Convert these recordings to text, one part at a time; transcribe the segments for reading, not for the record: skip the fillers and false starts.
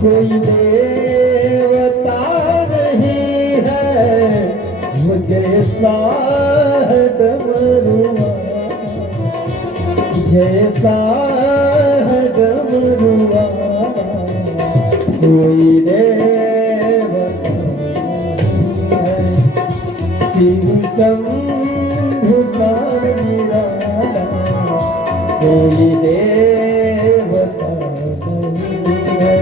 कोई देवता नहीं है जैसा है डमरुआ, जैसा है डमरुआ, कोई देवता है शिव शंभु का निराला, कोई देवता नहीं है।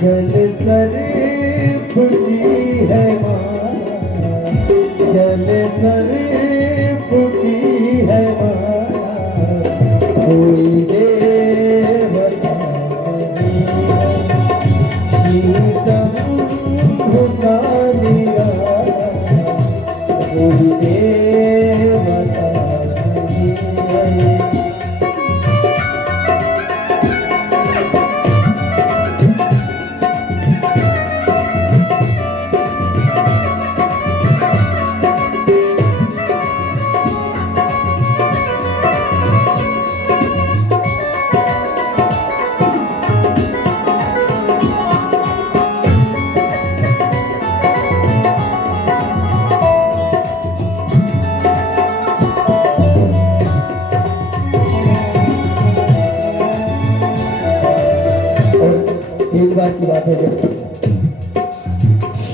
जल सर्प की है माला, जल सर्प की है माला, कोई देवता नहीं है शिव शंभु का निराला, कोई देवता नहीं है। एक बार की बात है, जब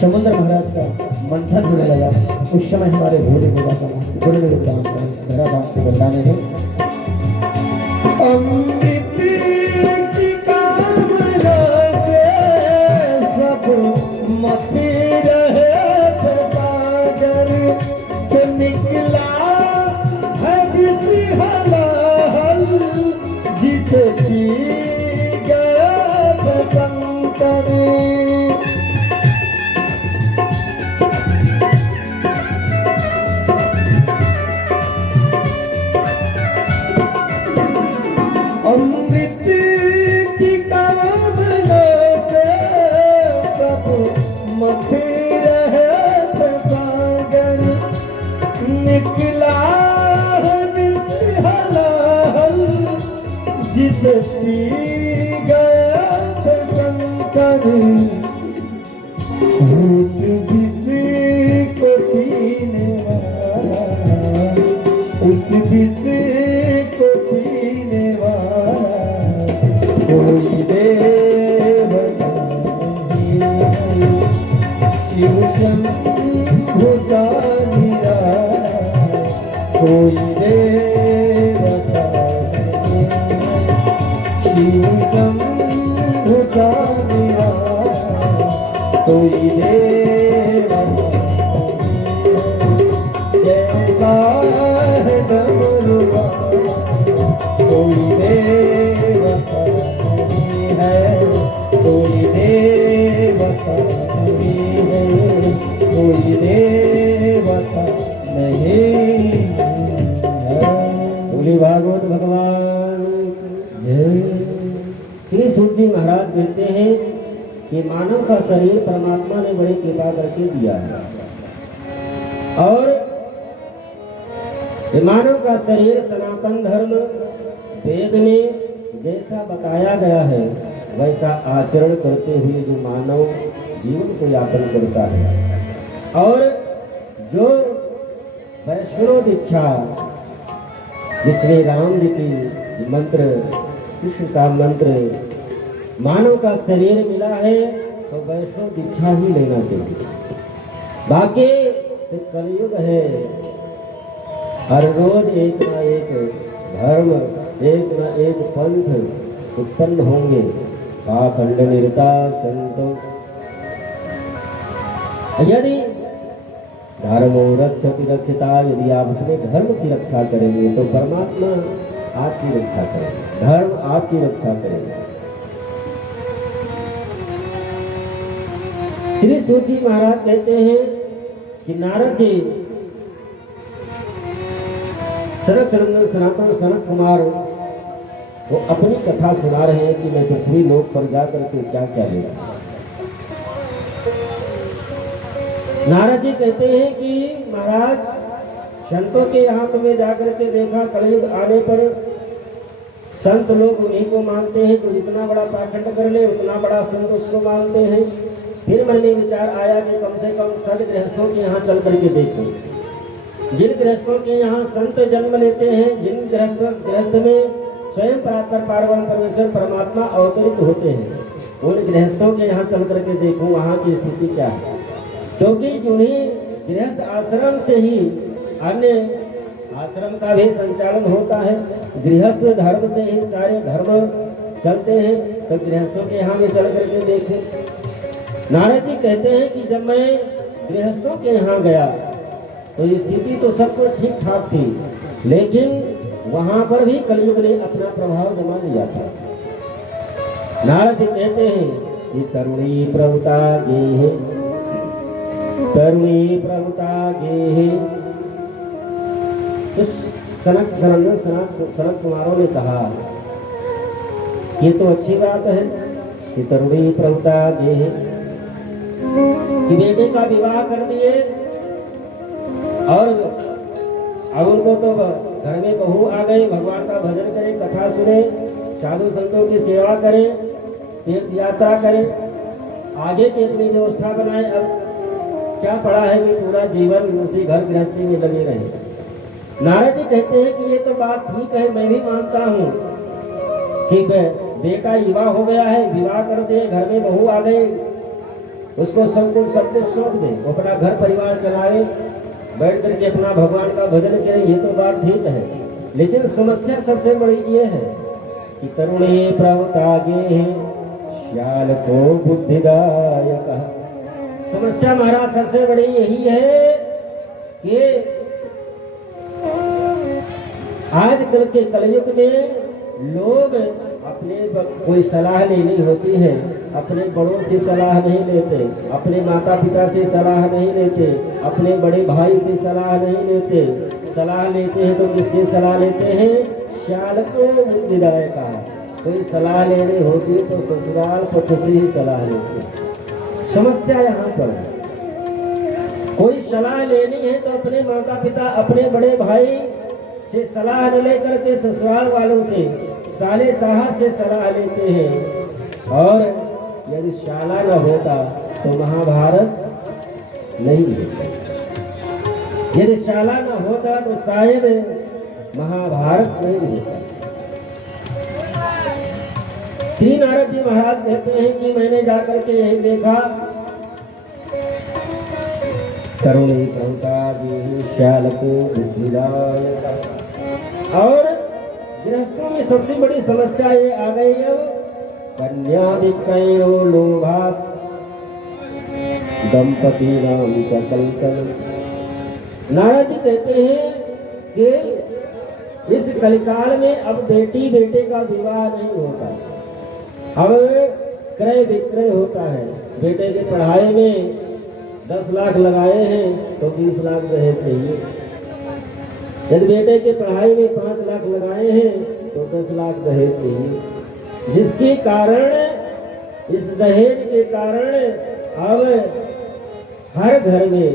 समुद्र महाराज का मंथन होने लगा उस समय हमारे भोले बाबा का भोले विद्वान मेरा बाप को बताने हैं। अमृत की कामना से सब मथी रहे थे सागर से निकला है जिसी हलाहल जिसे पी गया था शंकर। अमृत की कामना से सब मथी रहे थे सागर, निकला है हलाहल जिसे पी गया था शंकर। उस विष को पीने वाला, उस विष को पीने वाला कोई देवता नहीं है शिव शंभु का निराला, कोई देवता नहीं है शिव शंभु का निराला, कोई देवता नहीं है। जैसा है डमरुआ कोई देवता नहीं है, कोई देवता नहीं है, कोई देवता नहीं है। बोले भागवत भगवान जय। श्री सूत जी महाराज कहते हैं कि मानव का शरीर परमात्मा ने बड़ी कृपा करके दिया है, और मानव का शरीर सनातन धर्म वेद में जैसा बताया गया है वैसा आचरण करते हुए जो मानव जीवन को यापन करता है, और जो वैष्णव दीक्षा जिसमें राम जी की मंत्र, कृष्ण का मंत्र, मानव का शरीर मिला है, तो वैष्णव दीक्षा ही लेना चाहिए। बाकी कलयुग है, हर रोज एक ना एक धर्म, एक ना एक पंथ उत्पन्न होंगे। पाखंड निरता संतो यदि धर्मो रक्षति रक्षता, यदि आप अपने धर्म की रक्षा करेंगे तो परमात्मा आपकी रक्षा करेंगे, धर्म आपकी रक्षा करेंगे। श्री सूत जी महाराज कहते हैं कि नारद जी सनक सनंदन सनातन सनत कुमार वो अपनी कथा सुना रहे हैं कि मैं पृथ्वी लोक पर जाकर के क्या क्या लेगा। नारद जी कहते हैं कि महाराज, संतों के यहाँ तुम्हें जाकर के देखा, कलयुग आने पर संत लोग उन्हीं को मानते हैं, तो जितना बड़ा पाखंड कर ले उतना बड़ा संत उसको मानते हैं। फिर मन में विचार आया कि कम से कम सब गृहस्थों के यहाँ चल करके देखो, जिन गृहस्थों के यहाँ संत जन्म लेते हैं, जिन गृहस्थ में स्वयं परात्पर पार्वण परमेश्वर परमात्मा अवतरित होते हैं, उन गृहस्थों के यहाँ चल करके देखूं वहाँ की स्थिति क्या है। क्योंकि जिन्हीं गृहस्थ आश्रम से ही अन्य आश्रम का भी संचालन होता है, गृहस्थ धर्म से ही सारे धर्म चलते हैं, तो गृहस्थों के यहाँ भी चल करके देखें। नारद जी कहते हैं कि जब मैं गृहस्थों के यहाँ गया तो स्थिति तो सब कुछ ठीक ठाक थी, लेकिन वहाँ पर भी कलयुग ने अपना प्रभाव जमा लिया था। नारद जी कहते हैं कि तरुणी प्रभुता गेहे, तरुणी प्रभुता गेहे। तो सनक सनंदन सनत कुमारों ने कहा ये तो अच्छी बात है कि तरुणी प्रभुता गेहे, कि बेटे का विवाह कर दिए और अब उनको तो घर में बहू आ गई, भगवान का भजन करें, कथा सुने, साधु संतों की सेवा करें, तीर्थ यात्रा करें, आगे की अपनी व्यवस्था बनाए। अब क्या पड़ा है कि पूरा जीवन उसी घर गृहस्थी में लगे रहे। नारद जी कहते हैं कि ये तो बात ठीक है, मैं भी मानता हूँ कि बेटा युवा हो गया है, विवाह कर दे, घर में बहू आ गई, उसको सब कुछ सौंप दे, वो अपना घर परिवार चलाए, बैठ करके अपना भगवान का भजन करे, ये तो बात ठीक है। लेकिन समस्या सबसे बड़ी ये है कि तरुणी प्रवतागे श्याल को बुद्धिदायक। समस्या महाराज सबसे बड़ी यही है कि आजकल के कलयुग में लोग अपने कोई सलाह लेनी होती है, अपने बड़ों से सलाह नहीं लेते, अपने माता पिता से सलाह नहीं लेते, अपने बड़े भाई से सलाह नहीं लेते। सलाह लेते हैं तो किससे सलाह लेते हैं? श्याल को बुद्धिदायक का। कोई सलाह लेनी होती है तो ससुराल पक्ष से ही सलाह लेते हैं। समस्या यहाँ पर है, कोई सलाह लेनी है तो अपने माता पिता, अपने बड़े भाई से सलाह न लेकर के ससुराल वालों से, साले साहब से सलाह लेते हैं। और यदि शाला न होता तो महाभारत नहीं होता, यदि शाला न होता तो शायद महाभारत नहीं होता। श्री नारद जी महाराज कहते हैं कि मैंने जाकर के यही देखा, तरुणी प्रभुता श्याल को बुद्धिदायक। और गृहस्थों में सबसे बड़ी समस्या ये आ गई है, कन्या विक्रयो लोभा दंपति नाम चकलकल। नारद जी कहते हैं कि इस कलिकाल में अब बेटी बेटे का विवाह नहीं होता, अब क्रय विक्रय होता है। बेटे की पढ़ाई में 10 लाख लगाए हैं तो 20 लाख दहेज चाहिए, यदि बेटे के पढ़ाई में 5 लाख लगाए हैं तो 10 लाख दहेज चाहिए। जिसके कारण, इस दहेज के कारण अब हर घर में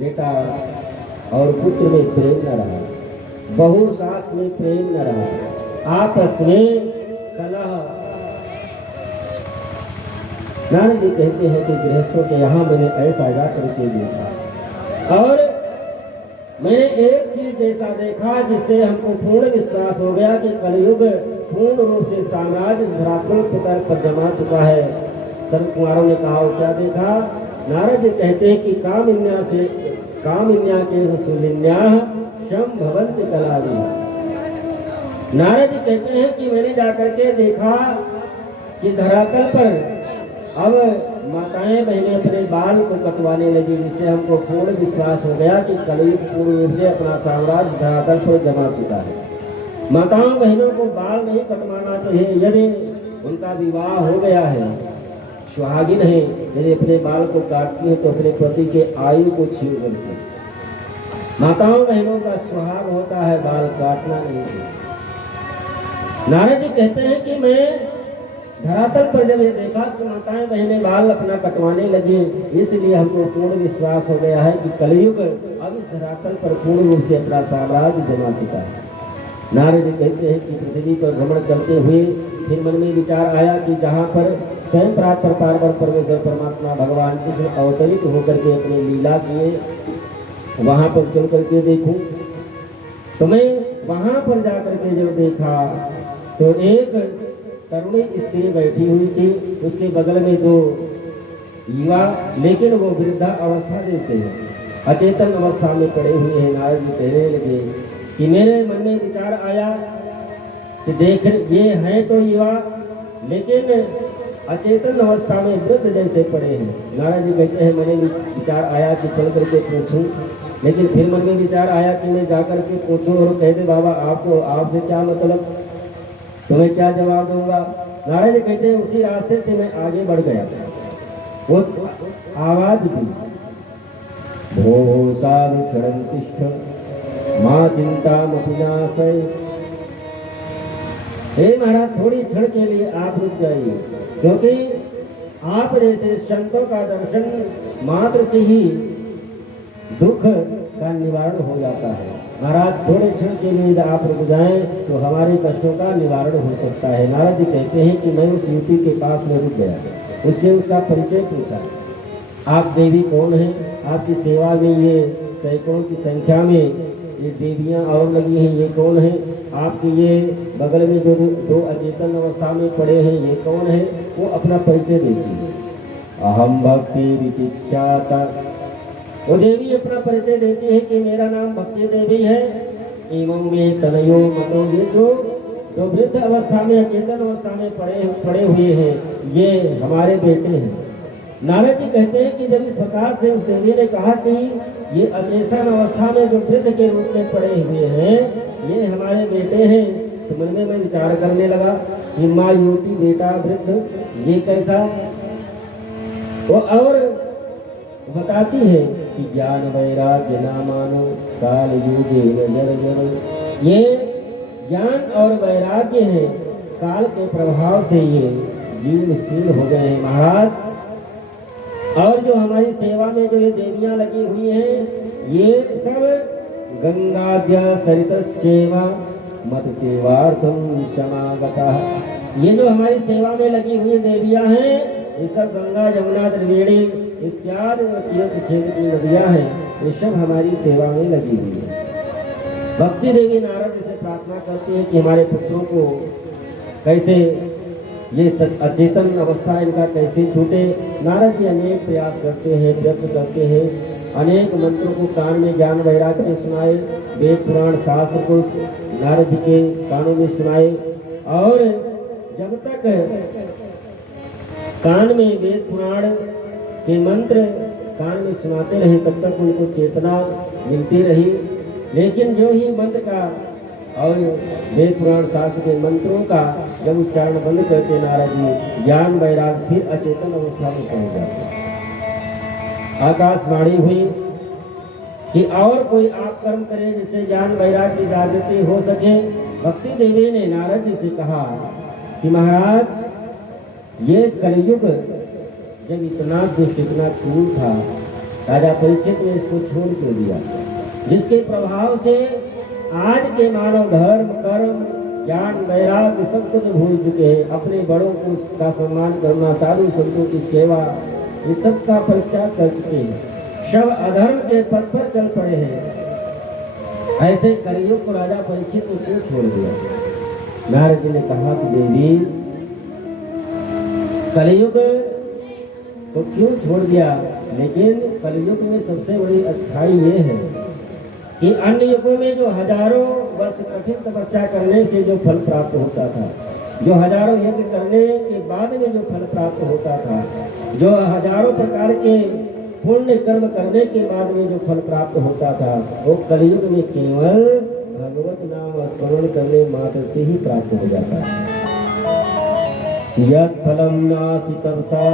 बेटा और पुत्र में प्रेम न रहा। बहु सास में प्रेम न रहा, आपस में कलह। नारद जी कहते हैं कि गृहस्थों के यहाँ मैंने ऐसा जा करके देखा, और मैंने एक चीज जैसा देखा जिससे हमको पूर्ण विश्वास हो गया कि कलयुग पूर्ण रूप से साम्राज्य धरातल पर जमा चुका है। सर्व कुमारों ने कहा वो क्या देखा? नारद जी कहते हैं कि कामिन्या के सुलिन्या शम भवंत कलावी। नारद जी कहते हैं कि मैंने जाकर के देखा कि धरातल पर अब माताएं बहनें अपने बाल को कटवाने लगी, जिससे हमको पूर्ण विश्वास हो गया कि कलयुग पूर्ण रूप से अपना साम्राज्य धरातल पर जमा चुका है। माताओं बहनों को बाल नहीं कटवाना चाहिए। यदि उनका विवाह हो गया है, सुहागिन है, यदि अपने बाल को काटती है तो अपने पति के आयु को छीन करती है। माताओं बहनों का सुहाग होता है बाल काटना नहीं चाहिए। नारद जी कहते हैं कि मैं धरातल पर जब ये देखा कि माताएं बहनें बाल अपना कटवाने लगी, इसलिए हमको पूर्ण विश्वास हो गया है कि कलयुग अब इस धरातल पर पूर्ण रूप से अपना साम्राज्य जमा चुका है। नारद जी कहते हैं कि पृथ्वी पर भ्रमण करते हुए फिर मन में विचार आया कि जहाँ पर स्वयं प्राप्त पार्वण परमेश्वर परमात्मा भगवान कृष्ण अवतरित होकर के अपने लीला किए, वहाँ पर चल करके देखूं। तो मैं वहाँ पर जा करके जब देखा तो एक तरुणी स्त्री बैठी हुई थी, उसके बगल में दो युवा, लेकिन वो वृद्धा अवस्था जैसे है, अचेतन अवस्था में पड़े हुए हैं। नारद जी कहने लगे कि मेरे मन में विचार आया कि देख ये हैं तो युवा, लेकिन अचेतन अवस्था में वृद्ध जैसे पड़े हैं। नारद जी कहते हैं मैंने विचार आया कि चल करके पूछूं, लेकिन फिर मन में विचार आया कि मैं जा करके पूछूं और कह दे बाबा आपको आपसे क्या मतलब, तुम्हें क्या जवाब दूंगा। नारद जी कहते हैं उसी रास्ते से मैं आगे बढ़ गया। वो आवाज दी, भो साधु चरण तिष्ठ माँ चिंता मपिनाशय। हे महाराज, थोड़ी क्षण के लिए आप रुक जाइए, क्योंकि आप जैसे संतों का दर्शन मात्र से ही दुख का निवारण हो जाता है। महाराज, थोड़े क्षण के लिए आप रुक जाएं तो हमारे कष्टों का निवारण हो सकता है। नारद जी कहते हैं कि मैं उस युवती के पास में रुक गया, उससे उसका परिचय पूछा, आप देवी कौन हैं? आपकी सेवा में ये सैकड़ों की संख्या में ये देवियां और लगी हैं, ये कौन है? आपके ये बगल में जो दो अचेतन अवस्था में पड़े हैं, ये कौन है? वो अपना परिचय देती है। अहम भक्ति विख्याता, वो देवी अपना परिचय देती है कि मेरा नाम भक्ति देवी है। एवं में तनयो मतो, ये जो वृद्ध अवस्था में अचेतन अवस्था में पड़े हुए हैं, ये हमारे बेटे हैं। नारद जी कहते हैं कि जब इस प्रकार से उस देवी ने कहा कि ये अचेतन अवस्था में जो वृद्ध के रूप में पड़े हुए हैं, ये हमारे बेटे हैं, तो मन में मैं विचार करने लगा कि माँ युवती बेटा वृद्ध, ये कैसा? वो और बताती है कि ज्ञान वैराग्य ना मानो काल युगे जर जर। ये ज्ञान और वैराग्य है, काल के प्रभाव से ये जीर्णशील हो गए हैं महाराज। और जो हमारी सेवा में जो ये देवियां लगी हुई हैं, ये सब गंगाद्य सरितश्चेवा मत सेवार्थम समागता। ये जो हमारी सेवा में लगी हुई देवियां हैं, ये सब गंगा यमुना त्रिवेणी इत्यादि तीर्थ क्षेत्र की नदियां हैं, ये सब हमारी सेवा में लगी हुई है। भक्ति देवी नारद जी से प्रार्थना करती है कि हमारे पुत्रों को कैसे ये अचेतन अवस्था इनका कैसे छूटे। नारद जी अनेक प्रयास करते हैं, प्रयत्न करते हैं, अनेक मंत्रों को कान में ज्ञान वैराग्य में सुनाए, वेद पुराण शास्त्र को नारद जी के कानों में सुनाए, और जब तक कान में वेद पुराण के मंत्र कान में सुनाते रहे तब तक उनको चेतना मिलती रही। लेकिन जो ही मंत्र का और वेद पुराण शास्त्र के मंत्रों का जब उच्चारण बंद करते नारद जी, ज्ञान वैराग फिर अचेतन अवस्था में पहुंच जाते। आकाशवाणी हुई कि और कोई आप कर्म करें जिससे ज्ञान वैराग की जागृति हो सके। भक्ति देवी ने नारद जी से कहा कि महाराज, ये कलयुग जब इतना दुष्ट इतना क्रूर था, राजा परीक्षित ने इसको छोड़ क्यों दिया, जिसके प्रभाव से आज के मानव धर्म कर्म ज्ञान वैराग्य सब कुछ भूल चुके हैं। अपने बड़ों को का सम्मान करना, साधु संतों की सेवा, ये सब का परित्याग कर चुके हैं। सब अधर्म के पथ पर चल पड़े हैं। ऐसे कलयुग को राजा परीक्षित को क्यों छोड़ दिया? नारद जी ने कहा कि देवी, कलयुग तो क्यों छोड़ दिया, लेकिन कलयुग में सबसे बड़ी अच्छाई ये है कि अन्य युगों में जो हजारों वर्ष कठिन तपस्या करने से जो फल प्राप्त होता था, जो हजारों यज्ञ करने के बाद में जो फल प्राप्त होता था, जो हजारों प्रकार के पुण्य कर्म करने के बाद में जो फल प्राप्त होता था, वो कलयुग में केवल भगवत नाम स्मरण करने मात्र से ही प्राप्त हो जाता है। यत् फलम नास्ति तपसा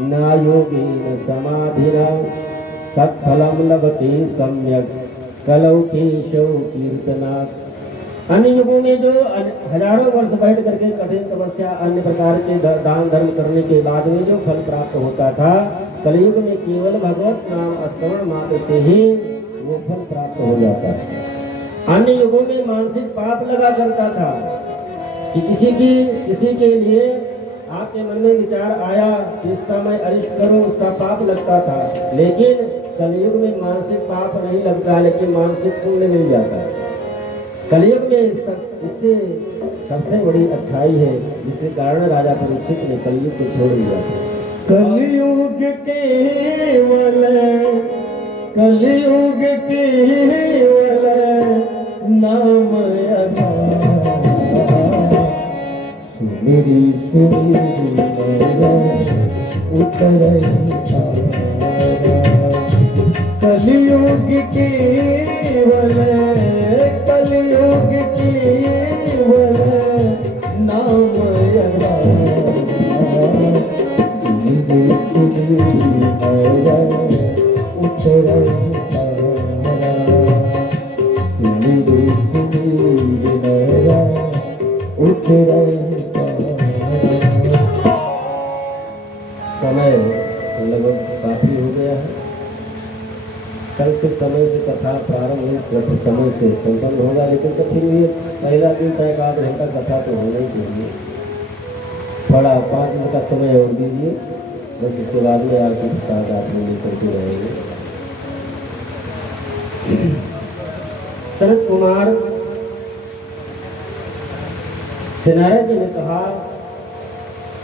न योगेन समाधिना तत्फलम लभते सम्यक् कलौ केशव कीर्तनात्। अन्य युगों में जो हजारों वर्ष बैठ करके कठिन तपस्या अन्य प्रकार के दान धर्म करने के बाद में जो फल प्राप्त होता था, कलयुग में केवल भगवत नाम स्मरण मात्र से ही वो फल प्राप्त हो जाता है। अन्य युगों में मानसिक पाप लगा करता था कि किसी के लिए आपके मन में विचार आया कि इसका मैं अरिष्ट करूं, उसका पाप लगता था। लेकिन कलयुग में मानसिक पाप नहीं लगता, लेकिन मानसिक पुण्य मिल जाता है। कलयुग में इससे सबसे बड़ी अच्छाई है, जिसके कारण राजा परीक्षित ने कलयुग को छोड़ दिया। कलयुग केवल नाम सुमिरी उतर कलयुग केवल नाम समय लगभग काफी हो गया है। कल से समय से कथा प्रारंभ हुई, समय से संपन्न होगा, लेकिन तो फिर भी पहला दिन तक एक आध घंटा कथा तो होना ही चाहिए। थोड़ा 5 मिनट का समय और दीजिए, बस इसके बाद में आपके प्रसाद आप लोग लेकर के रहेंगे। सनत कुमार से नारद जी ने कहा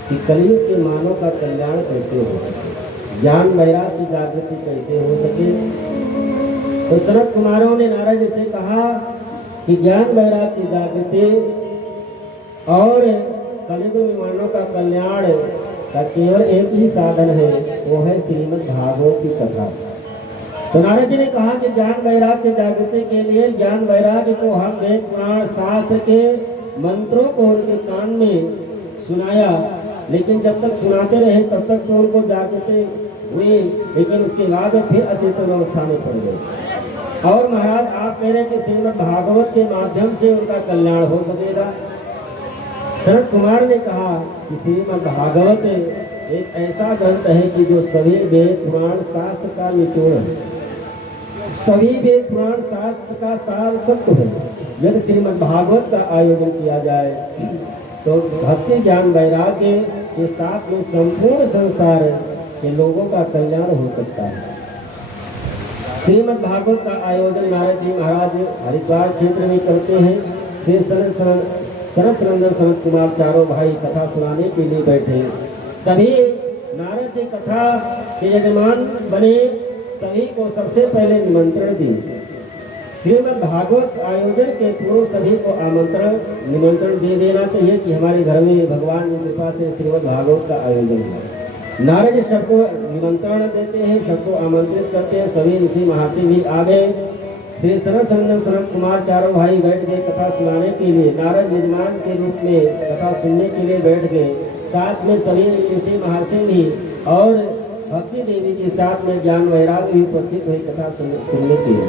कि कलयुग के मानव का कल्याण कैसे हो सके, ज्ञान वैराग्य की जागृति कैसे हो सके। तो सनत कुमारों ने नारद जी से कहा कि ज्ञान वैराग्य की जागृति और कलयुग में मानव का कल्याण का केवल एक ही साधन है, वो है श्रीमद् भागवत की कथा। तो नारद जी ने कहा कि ज्ञान वैराग्य की जागृति के लिए ज्ञान वैराग्य को हम वेद पुराण शास्त्र के मंत्रों को उनके कान में सुनाया, लेकिन जब तक सुनाते रहे तब तक तो उनको जागृति हुई, लेकिन उसके बाद फिर अचेतन अवस्था में पड़ गए। और महाराज आप कह रहे हैं कि श्रीमद् भागवत के माध्यम से उनका कल्याण हो सकेगा। सनत कुमार ने कहा कि श्रीमद् भागवत एक ऐसा ग्रंथ है कि जो सभी वेद पुराण शास्त्र का निचोड़ है, सभी वेद पुराण शास्त्र का सार तत्व है। यदि श्रीमद् भागवत का आयोजन किया जाए तो भक्ति ज्ञान वैराग्य के साथ में संपूर्ण संसार के लोगों का कल्याण हो सकता है। श्रीमद् भागवत का आयोजन नारद जी महाराज हरिद्वार क्षेत्र में करते हैं। श्री सरसनंदन सनत कुमार चारों भाई कथा सुनाने के लिए बैठे। सभी नारद जी कथा के यजमान बने, सभी को सबसे पहले निमंत्रण दी। श्रीमद् भागवत आयोजन के पूर्व सभी को निमंत्रण दे देना चाहिए कि हमारे घर में भगवान की कृपा से श्रीमद् भागवत का आयोजन हो। नारद जी सबको निमंत्रण देते हैं, सबको आमंत्रित करते हैं। सभी ऋषि महर्षि भी आ गए। श्री सरसनंदन सनत कुमार चारों भाई बैठ गए कथा सुनाने के लिए। नारद यजमान के रूप में कथा सुनने के लिए बैठ गए। साथ में सभी ऋषि महर्षि भी और भक्ति देवी के साथ में ज्ञान वैराग्य भी उपस्थित हुई कथा सुनने के लिए।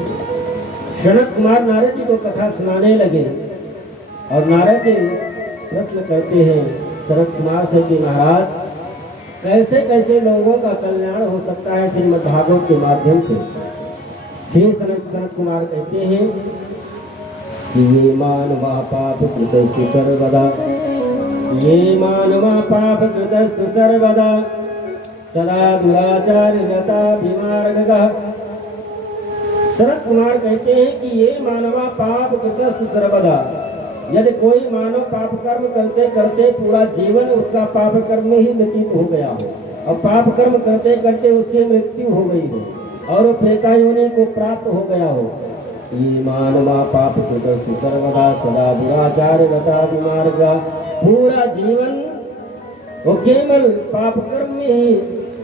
सनत कुमार नारद जी को कथा सुनाने लगे और नारद जी प्रश्न करते हैं सनत कुमार से कि महाराज कैसे कैसे लोगों का कल्याण हो सकता है श्रीमद् भागवत के माध्यम से। श्री सनत कुमार कहते हैं कि ये मानवा पाप कृतस्तु सर्वदा, ये मानवा पाप कृतस्तु सर्वदा सदा दुराचार्यता विमार्गः। शरद कुमार कहते हैं कि ये मानवा पाप कृतस्तु सर्वदा, यदि कोई मानव पाप कर्म करते करते पूरा जीवन उसका पाप कर्म में ही व्यतीत हो गया हो और पाप कर्म करते करते उसकी मृत्यु हो गई हो और वो प्रेता योनि को प्राप्त हो गया हो, ये मानवा पाप कृतस्तु सर्वदा सदा दुराचार्यता विमार्गः, पूरा जीवन वो केवल पाप कर्म में ही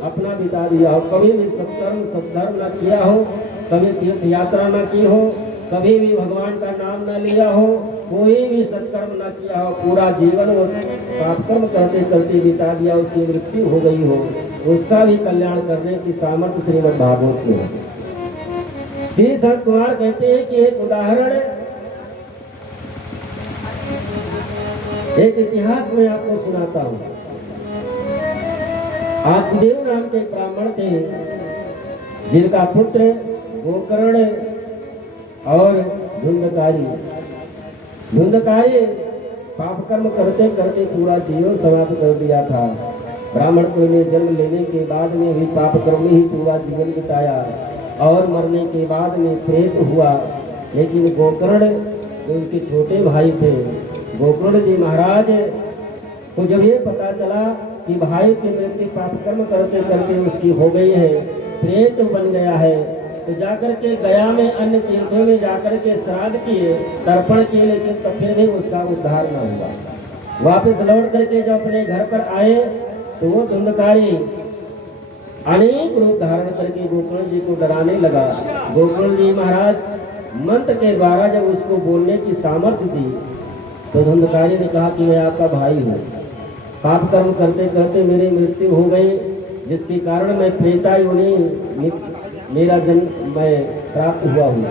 अपना बिता दिया हो, कभी भी सत्कर्म सद्धर्म न किया हो, कभी तीर्थ यात्रा न की हो, कभी भी भगवान का नाम न लिया हो, कोई भी सत्कर्म न किया हो, पूरा जीवन वो पाप कर्म करते करते बिता दिया, उसकी मृत्यु हो गई हो, उसका भी कल्याण करने की सामर्थ्य श्रीमद् भागवत में है। श्री शरद कुमार कहते हैं कि एक उदाहरण, एक इतिहास में आपको सुनाता हूँ। आत्मदेव नाम के ब्राह्मण थे जिनका पुत्र गोकर्ण और धुंधकारी पाप कर्म करते करते पूरा जीवन समाप्त कर दिया था। ब्राह्मण कुल में जन्म लेने के बाद में भी पाप कर्म में ही पूरा जीवन बिताया और मरने के बाद में प्रेत हुआ। लेकिन गोकर्ण जो उसके छोटे भाई थे, गोकर्ण जी महाराज को जब ये पता चला कि भाई के मृत्यु पाप कर्म करते करते उसकी हो गई है, प्रेत बन गया है, तो जाकर के गया में अन्य तीर्थों में जाकर के श्राद्ध किए, तर्पण किए, लेकिन तो फिर भी उसका उद्धार न हुआ। वापस लौट करके जब अपने घर पर आए तो वो धुंधकारी अनेक रूप धारण करके गोकर्ण जी को डराने लगा। गोकर्ण जी महाराज मंत्र के द्वारा जब उसको बोलने की सामर्थ्य दी तो धुंधकारी ने कहा कि मैं आपका भाई हूँ, पाप कर्म करते करते मेरी मृत्यु हो गई, जिसके कारण मैं प्रेता योनि मेरा जन्म मैं प्राप्त हुआ हूँ।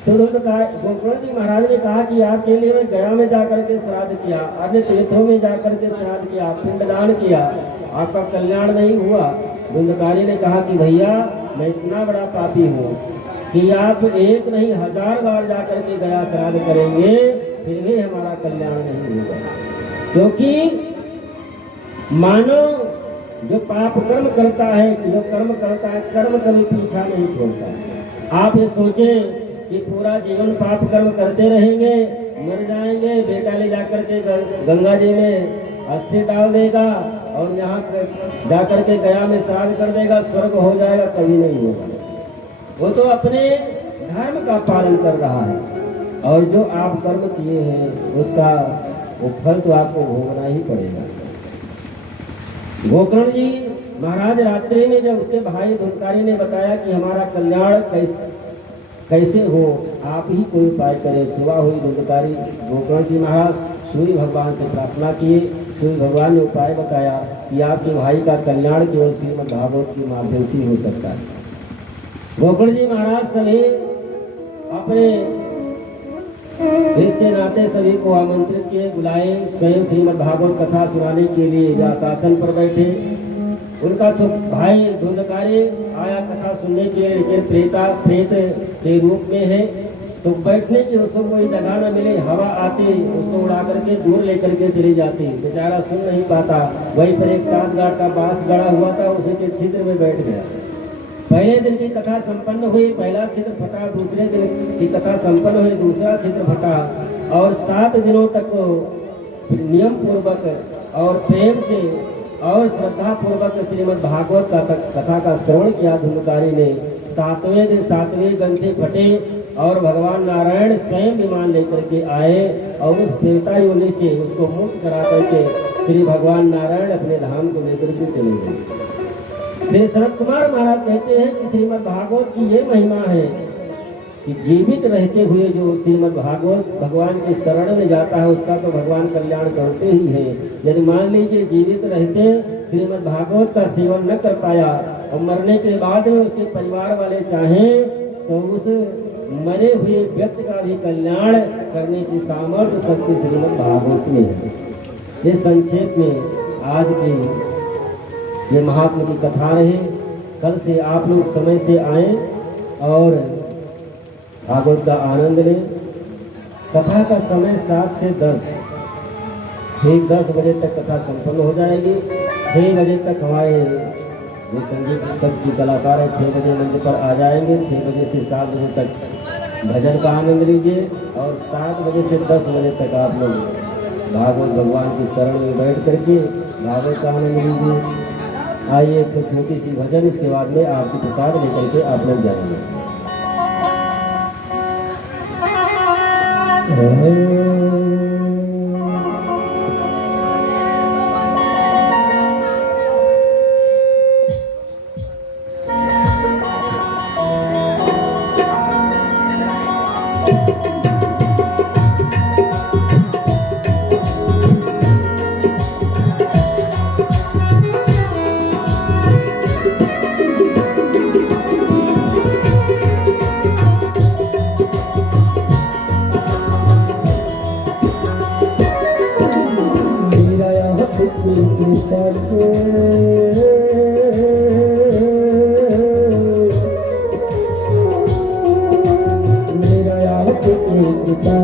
तो गोकर्ण जी महाराज ने कहा कि आपके लिए मैं गया में जाकर के श्राद्ध किया, अन्य तीर्थों में जाकर के श्राद्ध किया, पिंडदान किया, आपका कल्याण नहीं हुआ। धुंधकारी ने कहा कि भैया मैं इतना बड़ा पापी हूँ कि आप एक नहीं 1000 बार जाकर के गया श्राद्ध करेंगे फिर भी हमारा कल्याण नहीं होगा, क्योंकि मानव जो पाप कर्म करता है, जो कर्म करता है, कर्म कभी पीछा नहीं छोड़ता। आप ये सोचें कि पूरा जीवन पाप कर्म करते रहेंगे, मर जाएंगे, बेटा ले जाकर के गंगा जी में अस्थि डाल देगा और यहाँ जाकर के गया में श्राद्ध कर देगा, स्वर्ग हो जाएगा, कभी नहीं होगा। वो तो अपने धर्म का पालन कर रहा है और जो आप कर्म किए हैं उसका वो फल तो आपको भोगना ही पड़ेगा। गोकर्ण जी महाराज रात्रि में जब उसके भाई धुंधकारी ने बताया कि हमारा कल्याण कैसे हो, आप ही कोई उपाय करें। सुबह हुई धुंधकारी गोकर्ण जी महाराज सूर्य भगवान से प्रार्थना किए। सूर्य भगवान ने उपाय बताया कि आपके भाई का कल्याण केवल श्रीमद् भागवत के माध्यम से हो सकता है। गोकर्ण जी महाराज सभी अपने रिश्ते नाते सभी को आमंत्रित किए, बुलाए, स्वयं श्रीमद् भागवत कथा सुनाने के लिए या शासन पर बैठे। उनका जो भाई धुंधकारी आया कथा सुनने के लिए, लेकिन प्रेत के रूप में है, तो बैठने की उसको कोई जगह न मिले, हवा आती उसको उड़ा करके दूर लेकर के चली जाती, बेचारा सुन नहीं पाता। वहीं पर एक 7 गांठ का बांस गड़ा हुआ था, उसी के छिद्र में बैठ गया। पहले दिन की कथा संपन्न हुई, पहला छिद्र फटा, दूसरे दिन की कथा संपन्न हुई, दूसरा छिद्र फटा, और 7 दिनों तक नियम पूर्वक और प्रेम से और श्रद्धा पूर्वक श्रीमद् भागवत का कथा का श्रवण किया धुंधकारी ने। 7वें दिन 7वें ग्रंथि फटे और भगवान नारायण स्वयं विमान लेकर के आए और उस प्रेता योनि से उसको मुक्त करा करके श्री भगवान नारायण अपने धाम को लेकर के चले गए। श्री शरद कुमार महाराज कहते हैं कि श्रीमद् भागवत की ये महिमा है कि जीवित रहते हुए जो श्रीमद् भागवत भगवान के शरण में जाता है उसका तो भगवान कल्याण करते ही है। यदि मान लीजिए जीवित रहते श्रीमद् भागवत का सेवन न कर पाया और मरने के बाद में उसके परिवार वाले चाहें तो उस मरे हुए व्यक्ति का भी कल्याण करने की सामर्थ्य शक्ति श्रीमद् भागवत में है। ये संक्षेप में आज की ये महात्मा की कथा रहे। कल से आप लोग समय से आए और भागवत का आनंद लें। कथा का समय 7 से 10, ठीक 10 बजे तक कथा संपन्न हो जाएगी। 6 बजे तक हमारे जो संगीत तक की कलाकार है 6 बजे मंच पर आ जाएंगे। 6 बजे से 7 बजे तक भजन का आनंद लीजिए और 7 बजे से 10 बजे तक आप लोग भागवत भगवान की शरण में बैठ करके भागवत का आनंद लीजिए। आइए एक छोटी सी भजन, इसके बाद में आरती प्रसाद लेकर के आप लोग जाएंगे। मेरा याद कृपा